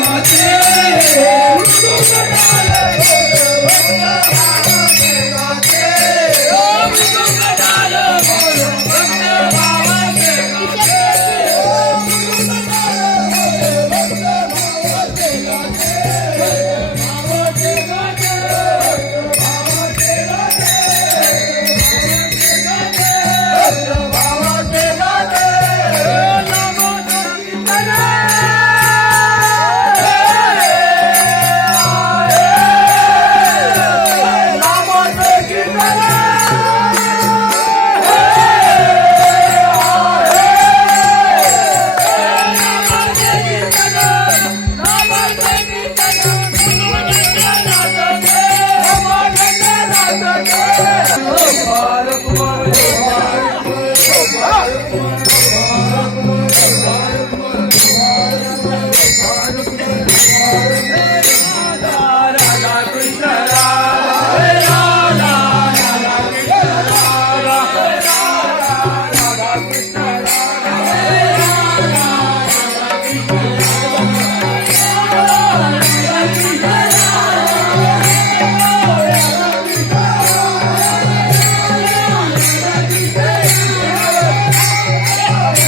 નાચે